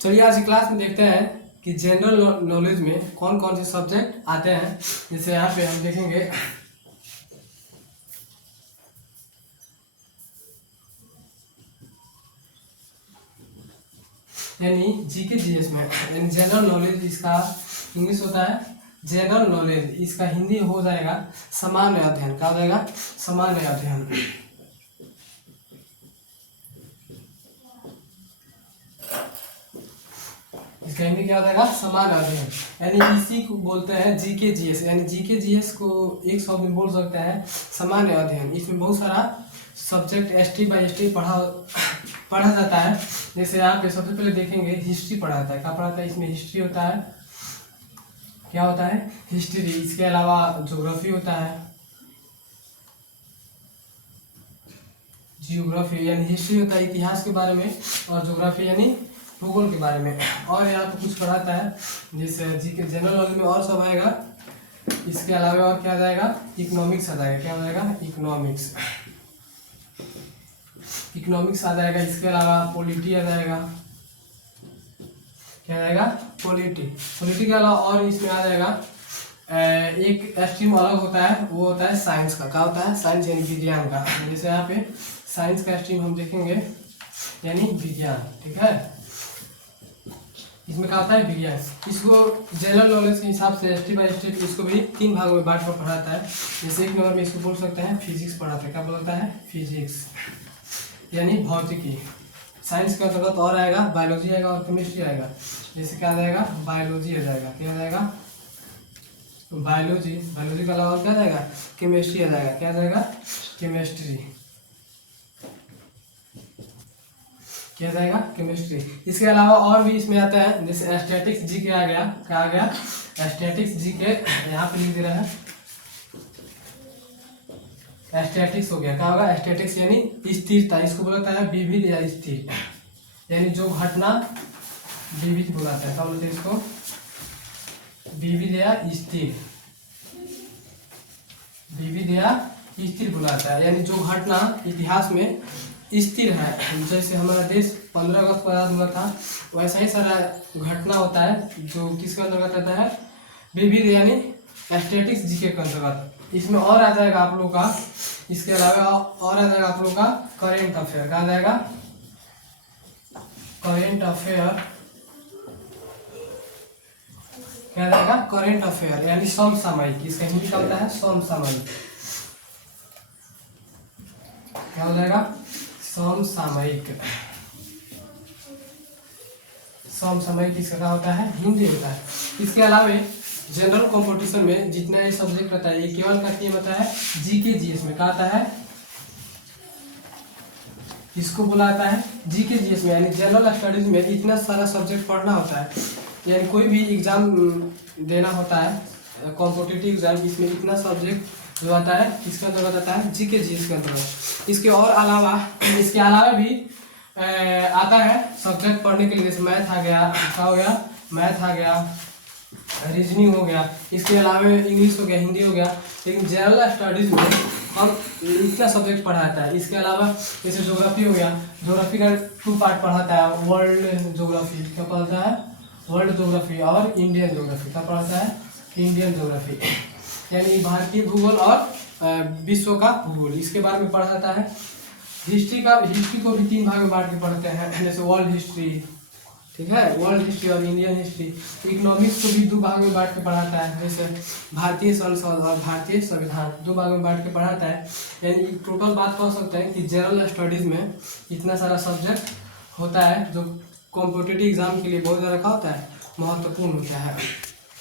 चलिए आज की क्लास में देखते हैं कि जनरल नॉलेज में कौन कौन से सब्जेक्ट आते हैं। जैसे यहाँ पे हम देखेंगे यानी जीके जीएस में, यानी जनरल नॉलेज, इसका इंग्लिश होता है जनरल नॉलेज, इसका हिंदी हो जाएगा सामान्य अध्ययन। क्या हो जाएगा? सामान्य अध्ययन। इसका हिंदी क्या हो जाएगा? सामान्य अध्ययन। यानी इसी को बोलते हैं जीके जीएस। यानी जीके जीएस को एक शब्द में बोल सकते हैं सामान्य अध्ययन। इसमें बहुत सारा सब्जेक्ट एसटी बाई एसटी पढ़ा जाता है। जैसे यहाँ पे सबसे पहले देखेंगे हिस्ट्री पढ़ा जाता है। क्या पढ़ाता है? इसमें हिस्ट्री होता है। क्या होता है? हिस्ट्री। इसके अलावा ज्योग्राफी होता है, जियोग्राफी यानी हिस्ट्री होता है इतिहास के बारे में, और ज्योग्राफी यानी भूगोल के बारे में। और यहाँ पे कुछ पढ़ाता है जैसे जीके जनरल नॉलेज में और सब आएगा। इसके अलावा और क्या आ जाएगा? इकोनॉमिक्स आ जाएगा। क्या हो जाएगा? इकोनॉमिक्स। इकोनॉमिक्स आ जाएगा। इसके अलावा पॉलिटी आ जाएगा। क्या आ जाएगा? पॉलिटी। पॉलिटी के अलावा और इसमें आ जाएगा एक स्ट्रीम अलग होता है, वो होता है साइंस का। क्या होता है? साइंस यानी विज्ञान का। जैसे यहाँ पे साइंस का स्ट्रीम हम देखेंगे यानी विज्ञान। ठीक है, इसमें क्या होता है? विज्ञान। इसको जनरल नॉलेज के हिसाब से स्टेप बाय स्टेप इसको भी 3 भागों में बांट कर पढ़ाता है। जैसे एक नंबर में इसको बोल सकते हैं फिजिक्स पढ़ाता है। क्या बोलता है? फिजिक्स यानी भौतिकी। साइंस के अंतर्गत और आएगा बायोलॉजी आएगा और केमिस्ट्री आएगा। जैसे क्या आ जाएगा? बायोलॉजी आ जाएगा। क्या आ जाएगा? बायोलॉजी। बायोलॉजी के अलावा क्या आ जाएगा? केमिस्ट्री आ जाएगा। क्या आ जाएगा? केमिस्ट्री। क्या जाएगा? केमिस्ट्री। इसके अलावा और भी इसमें आता है जैसे स्टैटिक्स जीके आ गया। क्या आ गया? स्टैटिक्स जीके यहाँ पे लिख दे रहा है। स्टैटिक्स हो गया। क्या होगा? स्टैटिक्स यानी स्थिरता। इसको बोलता है विविध या स्थिर, यानी जो घटना विविध बुलाता है। क्या बोलते हैं इसको? विविध या स्थिर। विविध या स्थिर बुलाता है, यानी जो घटना इतिहास में स्थिर है। जैसे हमारा देश 15 अगस्त को आज़ाद हुआ था, वैसा ही सारा घटना होता है जो किसके अंतर्गत आता है? विविध यानी स्टैटिक्स जीके के अंतर्गत। इसमें और आ जाएगा आप लोगों का, इसके अलावा और आ जाएगा आप लोगों का करेंट अफेयर। क्या आ जाएगा? Current affair. क्या आ जाएगा? करेंट अफेयर यानी समसामयिक। इसका हिंदी क्या होता है? समसामयिक। क्या हो जाएगा? समसामयिक। समसामयिक इसका क्या होता है? हिंदी होता है। इसके अलावा जनरल कंपटीशन में जितना ये सब्जेक्ट रहता है, ये केवल का क्या होता है? जीके जीएस में। क्या आता है? इसको बुलाता है जीके जीएस में, यानी जनरल स्टडीज में इतना सारा सब्जेक्ट पढ़ना होता है। यानी कोई भी एग्जाम देना होता है कॉम्पिटिटिव एग्जाम, इसमें इतना सब्जेक्ट जो आता है किसके अंतर्गत आता है? जीके जीएस के अंतर्गत। इसके अलावा भी आता है सब्जेक्ट पढ़ने के लिए। जैसे मैथ आ गया। क्या हो गया? मैथ आ गया, रीजनिंग हो गया। इसके अलावा इंग्लिश हो गया, हिंदी हो गया। लेकिन जनरल स्टडीज में हम इतना सब्जेक्ट पढ़ाता है। इसके अलावा जैसे ज्योग्राफी हो गया, ज्योग्राफी का 2 पार्ट पढ़ाता है। वर्ल्ड ज्योग्राफी क्या पढ़ाता है? वर्ल्ड ज्योग्राफी और इंडियन ज्योग्राफी। क्या पढ़ाता है? इंडियन ज्योग्राफी यानी भारतीय भूगोल और विश्व का भूगोल, इसके बारे में पढ़ाता है। हिस्ट्री को भी 3 भाग में बांट के पढ़ते हैं। जैसे वर्ल्ड हिस्ट्री, ठीक है, वर्ल्ड हिस्ट्री और इंडियन हिस्ट्री। इकोनॉमिक्स को भी 2 भाग में बांट के पढ़ाता है। जैसे भारतीय संसद और भारतीय संविधान 2 भाग में बांट के पढ़ाता है। यानी टोटल बात कह सकते हैं कि जनरल स्टडीज में इतना सारा सब्जेक्ट होता है जो कॉम्पिटिटिव एग्जाम के लिए बहुत ज़्यादा क्या होता है? महत्वपूर्ण होता है।